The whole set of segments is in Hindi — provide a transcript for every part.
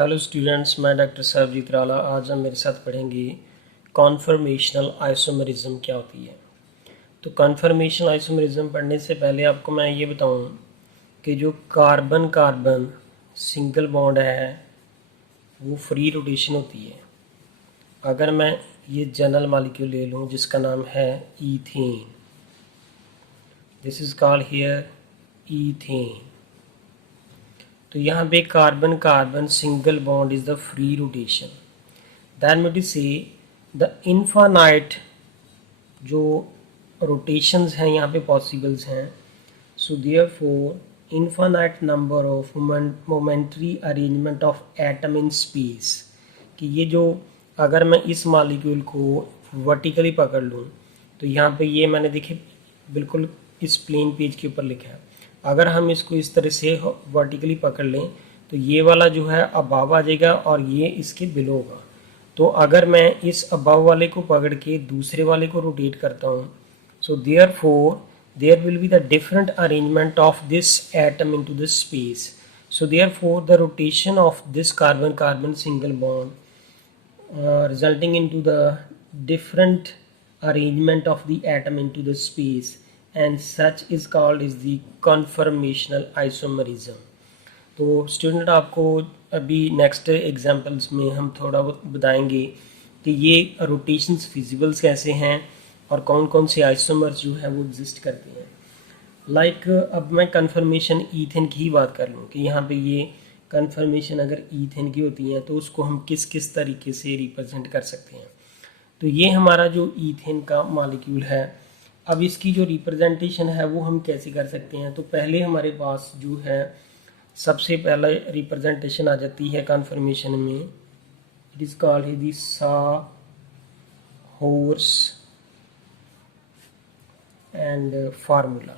हेलो स्टूडेंट्स, मैं डॉक्टर सरबजीत राला। आज हम मेरे साथ पढ़ेंगे कॉन्फर्मेशनल आइसोमेरिज्म क्या होती है। तो कॉन्फर्मेशनल आइसोमेरिज्म पढ़ने से पहले आपको मैं ये बताऊं कि जो कार्बन कार्बन सिंगल बॉन्ड है वो फ्री रोटेशन होती है। अगर मैं ये जनरल मॉलिक्यूल ले लूँ जिसका नाम है ethane, this is called here ethane. तो यहाँ पे carbon carbon single bond is the free rotation. That mean to say the infinite जो रोटेशंस हैं यहाँ पे पॉसिबल्स हैं। So therefore infinite number of momentary arrangement of atom in space, कि ये जो अगर मैं इस मॉलिक्यूल को वर्टिकली पकड़ लूँ तो यहाँ पे ये मैंने देखे बिल्कुल इस प्लेन पेज के ऊपर लिखा है। अगर हम इसको इस तरह से वर्टिकली पकड़ लें तो ये वाला जो है अबव आ जाएगा और ये इसके बिलो होगा। तो अगर मैं इस अबव वाले को पकड़ के दूसरे वाले को रोटेट करता हूँ, so therefore there will be the different arrangement of this atom into this space. So therefore the rotation of this carbon carbon single bond resulting into the different arrangement of the atom into the space, and such is called is the conformational isomerism. तो स्टूडेंट आपको अभी नेक्स्ट एग्जांपल्स में हम थोड़ा बहुत बताएंगे कि ये रोटेशंस फिजिबल्स कैसे हैं और कौन कौन से आइसोमर्स जो है वो एग्जिस्ट करते हैं। लाइक अब मैं कन्फर्मेशन ईथेन की ही बात कर लूँ कि यहाँ पे ये कन्फर्मेशन अगर ईथेन की होती है तो उसको हम किस किस तरीके से रिप्रेजेंट कर सकते हैं। तो ये हमारा जो ईथेन का मॉलिक्यूल है, अब इसकी जो रिप्रेजेंटेशन है वो हम कैसे कर सकते हैं। तो पहले हमारे पास जो है सबसे पहले रिप्रेजेंटेशन आ जाती है कन्फर्मेशन में, it is called the sawhorse and formula.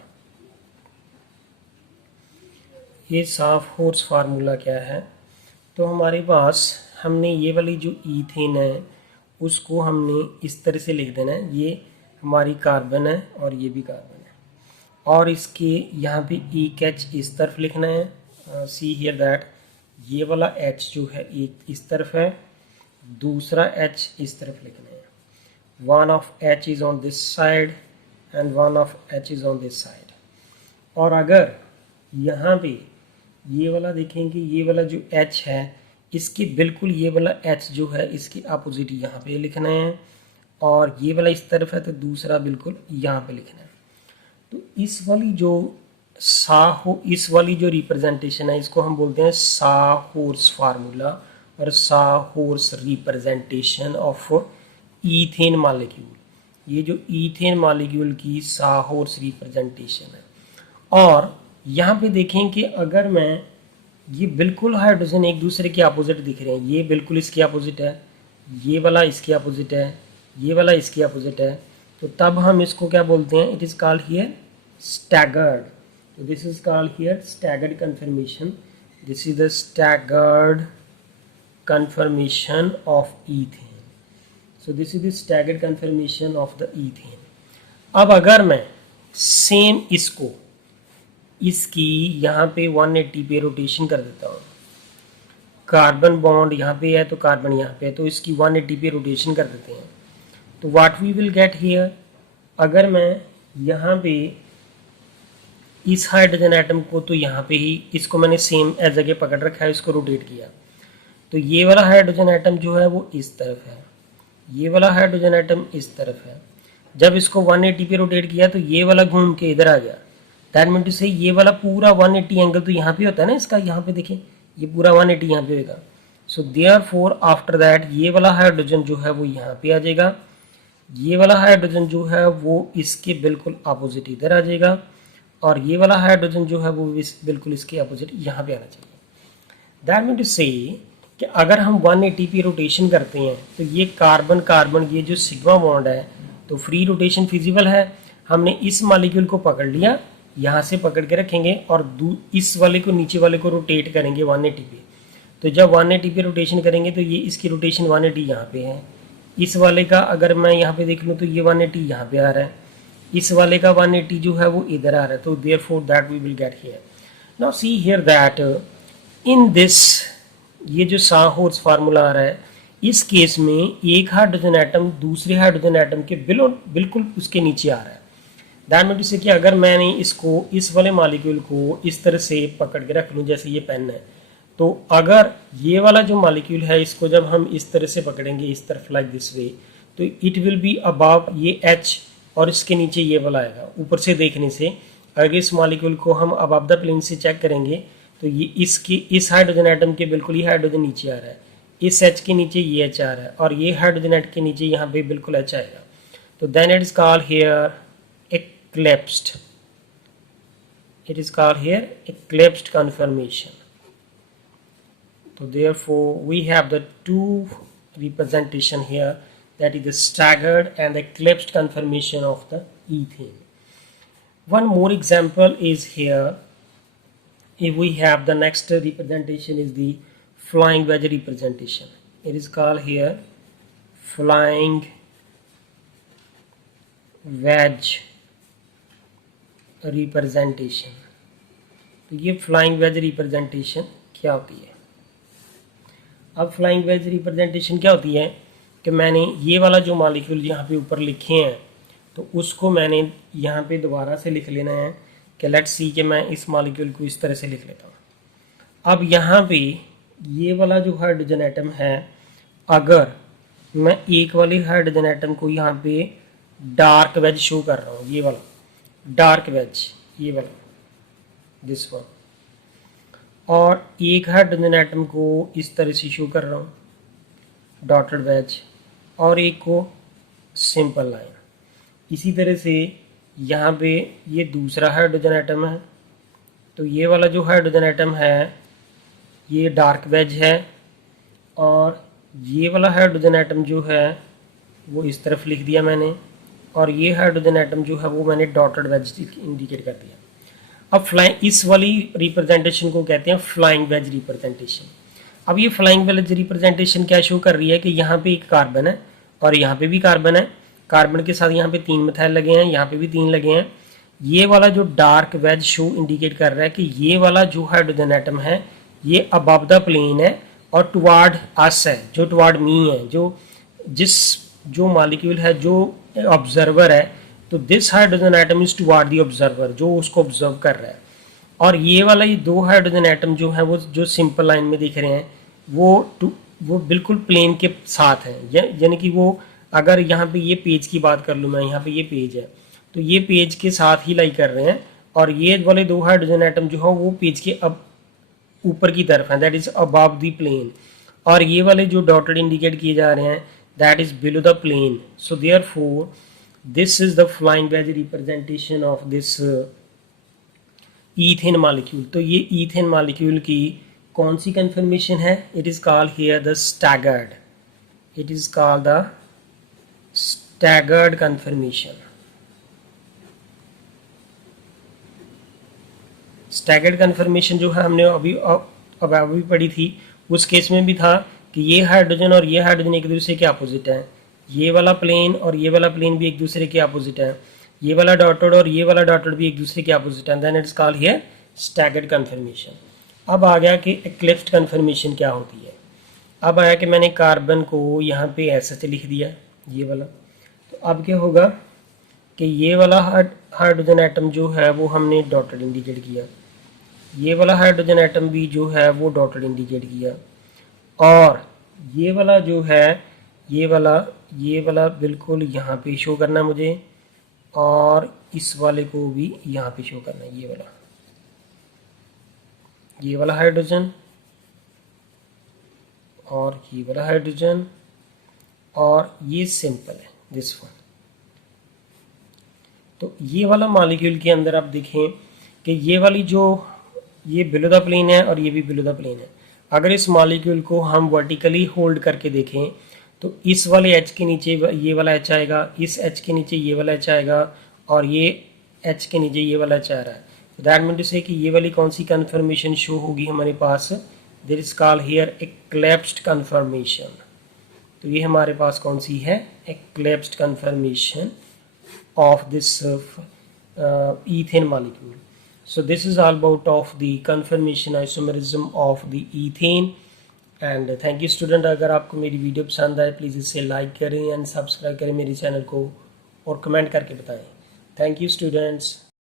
ये साहॉर्स फार्मूला क्या है, तो हमारे पास हमने ये वाली जो ईथेन है उसको हमने इस तरह से लिख देना है। ये हमारी कार्बन है और ये भी कार्बन है, और इसके यहाँ पे एक एच इस तरफ लिखना है। सी हियर दैट ये वाला एच जो है एक इस तरफ है, दूसरा एच इस तरफ लिखना है। One of H is on this side and one of H is on this side. और अगर यहाँ पे ये वाला देखेंगे, ये वाला जो एच है इसके बिल्कुल ये वाला एच जो है इसके अपोजिट यहाँ पे लिखना है, और ये वाला इस तरफ है तो दूसरा बिल्कुल यहाँ पे लिखना है। तो इस वाली जो रिप्रेजेंटेशन है इसको हम बोलते हैं साहॉर्स फार्मूला और साहॉर्स रिप्रेजेंटेशन ऑफ ईथेन मॉलिक्यूल। ये जो ईथेन मॉलिक्यूल की साहॉर्स रिप्रेजेंटेशन है। और यहाँ पे देखें कि अगर मैं ये बिल्कुल हाइड्रोजन एक दूसरे के अपोजिट दिख रहे हैं, ये बिल्कुल इसके अपोजिट है, ये वाला इसके अपोजिट है, ये वाला इसके अपोजिट है, तो तब हम इसको क्या बोलते हैं, it is called here staggered. तो this is called here staggered conformation. This is the staggered conformation of ethane. So this is the staggered conformation of the ethane. अब अगर मैं सेम इसको इसकी यहाँ पे 180 पे रोटेशन कर देता हूँ, कार्बन बॉन्ड यहाँ पे है तो कार्बन यहाँ पे है, तो इसकी 180 पे रोटेशन कर देते हैं, तो what we will get here, अगर मैं यहाँ पे इस हाइड्रोजन एटम को तो यहाँ पे ही इसको मैंने सेम एज जगह पकड़ रखा है, इसको रोटेट किया, तो ये वाला हाइड्रोजन एटम जो है वो इस तरफ है, ये वाला हाइड्रोजन एटम इस तरफ है। जब इसको 180 पे रोटेट किया तो ये वाला घूम के इधर आ गया। दैट मीन टू से ये वाला पूरा 180 एंगल तो यहाँ पे होता है ना इसका, यहाँ पे देखिए ये पूरा 180 यहाँ पे होगा। सो देयरफॉर आफ्टर दैट ये वाला हाइड्रोजन जो है वो यहाँ पे आ जाएगा, ये वाला हाइड्रोजन जो है वो इसके बिल्कुल अपोजिट इधर आ जाएगा, और ये वाला हाइड्रोजन जो है वो बिल्कुल इसके अपोजिट यहाँ पे आना चाहिए। दैट मीन टू से कि अगर हम 180 पे रोटेशन करते हैं तो ये कार्बन कार्बन ये जो सिग्मा बॉन्ड है तो फ्री रोटेशन फिजिबल है। हमने इस मॉलिक्यूल को पकड़ लिया, यहाँ से पकड़ के रखेंगे और इस वाले को नीचे वाले को रोटेट करेंगे 180 पे। तो जब 180 पे रोटेशन करेंगे तो ये इसकी रोटेशन 180 यहाँ पे है। इस वाले का अगर मैं यहाँ पे देख लूँ तो ये 180 यहाँ पे आ रहा है, इस वाले का 180 जो है वो इधर आ रहा है। तो therefore that we will get here. Now see here that in this ये जो साहोर्स फार्मूला आ रहा है, इस केस में एक हाइड्रोजन एटम दूसरे हाइड्रोजन एटम के बिल्कुल उसके नीचे आ रहा है। दैट मीन टू से कि अगर मैंने इसको, इस वाले मॉलिक्यूल को इस तरह से पकड़ के रख लूँ, जैसे ये पेन है, तो अगर ये वाला जो मॉलिक्यूल है इसको जब हम इस तरह से पकड़ेंगे, इस तरफ लाइक दिस वे, तो इट विल बी अबाव ये H और इसके नीचे ये वाला आएगा। ऊपर से देखने से अगर इस मॉलिक्यूल को हम अबाव द प्लेन से चेक करेंगे तो ये इसकी, इस हाइड्रोजन एटम के बिल्कुल ये हाइड्रोजन नीचे आ रहा है, इस H के नीचे ये H आ रहा है और ये हाइड्रोजन एटम के नीचे यहाँ पे बिल्कुल H आएगा। तो then it is called here eclipsed. It is called here eclipsed conformation. So therefore we have the two representation here, that is the staggered and the eclipsed conformation of the ethane. One more example is here. If we have the next representation is the flying wedge representation. It is called here flying wedge representation. तो ये फ्लाइंग वेज रिप्रेजेंटेशन क्या होती है? अब फ्लाइंग वेज रिप्रेजेंटेशन क्या होती है कि मैंने ये वाला जो मॉलिक्यूल यहाँ पे ऊपर लिखे हैं तो उसको मैंने यहाँ पे दोबारा से लिख लेना है कि लेट्स सी कि मैं इस मॉलिक्यूल को इस तरह से लिख लेता हूँ। अब यहाँ पे ये वाला जो हाइड्रोजन एटम है, अगर मैं एक वाले हाइड्रोजन एटम को यहाँ पे डार्क वेज शो कर रहा हूँ, ये वाला डार्क वेज, ये वाला दिस वन, और एक हाइड्रोजन एटम को इस तरह से शो कर रहा हूँ डॉटेड वेज, और एक को सिंपल लाइन। इसी तरह से यहाँ पे ये दूसरा हाइड्रोजन एटम है, तो ये वाला जो हाइड्रोजन एटम है ये डार्क वेज है, और ये वाला हाइड्रोजन एटम जो है वो इस तरफ लिख दिया मैंने, और ये हाइड्रोजन एटम जो है वो मैंने डॉटेड वेज इंडिकेट कर दिया। अब फ्लाइंग, इस वाली रिप्रेजेंटेशन को कहते हैं फ्लाइंग वेज रिप्रेजेंटेशन। अब ये फ्लाइंग वेज रिप्रेजेंटेशन क्या शो कर रही है कि यहाँ पे एक कार्बन है और यहाँ पे भी कार्बन है, कार्बन के साथ यहाँ पे 3 मिथाइल लगे हैं, यहाँ पे भी 3 लगे हैं। ये वाला जो डार्क वेज शो इंडिकेट कर रहा है कि ये वाला जो हाइड्रोजन एटम है ये अबव द प्लेन है और टुवार्ड अस है, जो टुवार्ड मी है, जो मॉलिक्यूल है जो ऑब्जर्वर है, तो this hydrogen atom is toward the observer, जो उसको ऑब्जर्व कर रहा है। और ये वाला ये 2 हाइड्रोजन एटम जो है वो जो सिंपल लाइन में दिख रहे हैं वो बिल्कुल प्लेन के साथ है, यानी कि वो, अगर यहाँ पे ये पेज की बात कर लूँ मैं, यहाँ पे ये पेज है तो ये पेज के साथ ही लाई कर रहे हैं, और ये वाले 2 हाइड्रोजन एटम जो है वो पेज के अब ऊपर की तरफ है, that is above the plane, और ये वाले जो डॉटेड इंडिकेट किए जा रहे हैं that is below the plane. So therefore this is the flying wedge representation of this ethane molecule. तो ये ethane molecule की कौन सी conformation है? It is called here the staggered. It is called the staggered conformation. Staggered conformation जो है हमने अभी पढ़ी थी, उस केस में भी था कि ये हाइड्रोजन और ये हाइड्रोजन एक दूसरे के अपोजिट हैं, ये वाला प्लेन और ये वाला प्लेन भी एक दूसरे के अपोजिट है, ये वाला डॉटेड और ये वाला डॉटेड भी एक दूसरे के अपोजिट है, then it's called here staggered conformation. अब आ गया कि एक्लिप्स्ड कन्फर्मेशन क्या होती है। अब आया कि मैंने कार्बन को यहाँ पे ऐसे लिख दिया ये वाला, तो अब क्या होगा कि ये वाला हाइड्रोजन एटम जो है वो हमने डॉटेड इंडिकेट किया, ये वाला हाइड्रोजन एटम भी जो है वो डॉटेड इंडिकेट किया, और ये वाला जो है ये वाला बिल्कुल यहाँ पे शो करना है मुझे, और इस वाले को भी यहाँ पे शो करना है, ये वाला हाइड्रोजन और ये वाला हाइड्रोजन, और ये सिंपल है दिस वन। तो ये वाला मॉलिक्यूल के अंदर आप देखें कि ये वाली जो ये बिलो द प्लेन है और ये भी बिलो द प्लेन है। अगर इस मॉलिक्यूल को हम वर्टिकली होल्ड करके देखें तो इस वाले H के नीचे ये वाला H आएगा, इस H के नीचे ये वाला H आएगा, और ये H के नीचे ये वाला H आ रहा है। दैट मीन टू से कि ये वाली कौन सी कन्फर्मेशन शो होगी हमारे पास, there is called here eclipsed conformation. तो ये हमारे पास कौन सी है, eclipsed conformation of this ethane molecule. So this is all about of the conformation isomerism of the ethane, and thank you student. अगर आपको मेरी वीडियो पसंद आए प्लीज़ इसे लाइक करें एंड सब्सक्राइब करें मेरे चैनल को और कमेंट करके बताएं। Thank you students.